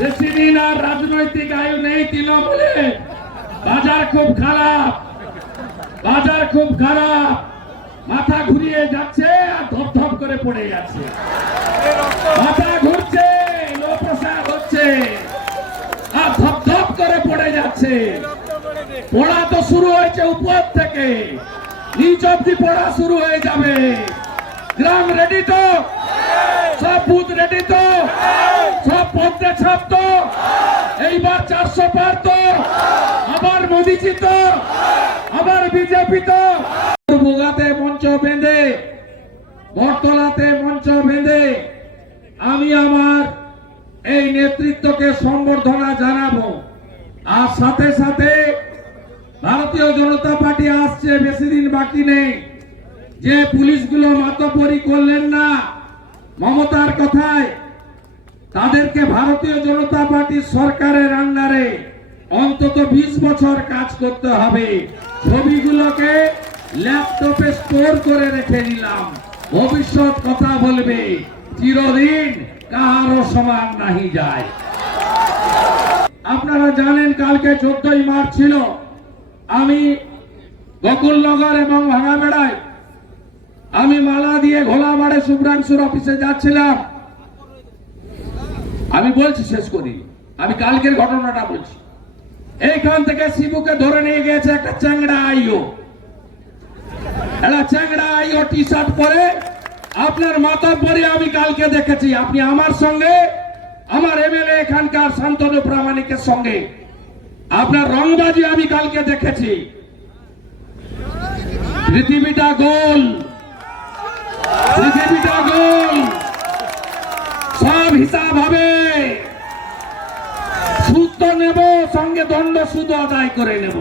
বেশি দিন আর রাজনৈতিক আয়ু নেই তৃণমূলে। বাজার খুব খারাপ, বাজার খুব খারাপ। মাথা ঘুরিয়ে যাচ্ছে আর ধপ করে পড়ে যাচ্ছে। মাথা ঘুরছে, লো প্রেসার হচ্ছে আর ধপ করে পড়ে যাচ্ছে। পড়া তো শুরু হয়েছে উপর থেকে, নিচ অব্দি পড়া শুরু হয়ে যাবে। গ্রাম রেডি তো? সব বুথ রেডি তো? সব পদ্মে ছাপ তো? এইবার 400 পার তো? আবার মোদিজি তো? আবার বিজেপি তো? বোগাতে মঞ্চ বেঁধে, বটতলাতে মঞ্চ বেঁধে আমি আমার এই নেতৃত্বকে সম্বর্ধনা জানাবো। আর সাথে সাথে ভারতীয় জনতা পার্টি আসছে, বেশি দিন বাকি নেই। যে পুলিশগুলো মাতব্বরি করলেন না মমতার কথায়, তাদেরকে ভারতীয় জনতা পার্টির সরকারের আন্ডারে অন্তত 20 বছর কাজ করতে হবে। ছবিগুলোকে ল্যাপটপে স্টোর করে রেখে দিলাম, ভবিষ্যৎ কথা বলবে। চিরদিন কাহারও সমান নাহি যায়। আপনারা জানেন কালকে 14ই মার্চ ছিল। আমি গোকুলনগর এবং ভাঙাবেড়ায় আমি মালা দিয়ে ঘোলাবাড়ে শুভ্রাংশুর অফিসে যাচ্ছিলাম। আমি বলছি, শেষ করি, আমি কালকের ঘটনাটা বলছি। এইখান থেকে শিবুকে ধরে নিয়ে গেছে একটা চ্যাংড়া আইও। একটা চ্যাংড়া আইও টি শার্ট পরে। আপনার মাতব্বরি আমি কালকে দেখেছি। আপনি আমার সঙ্গে, আমার এমএলএ এখানকার শান্তনু প্রামাণিকের সঙ্গে আপনার রংবাজি আমি কালকে দেখেছি। পৃথিবীটা গোল, পৃথিবীটা গোল, সব হিসাব হবে। সুদ তো নেব, সঙ্গে দণ্ড সুদ আদায় করে নেব।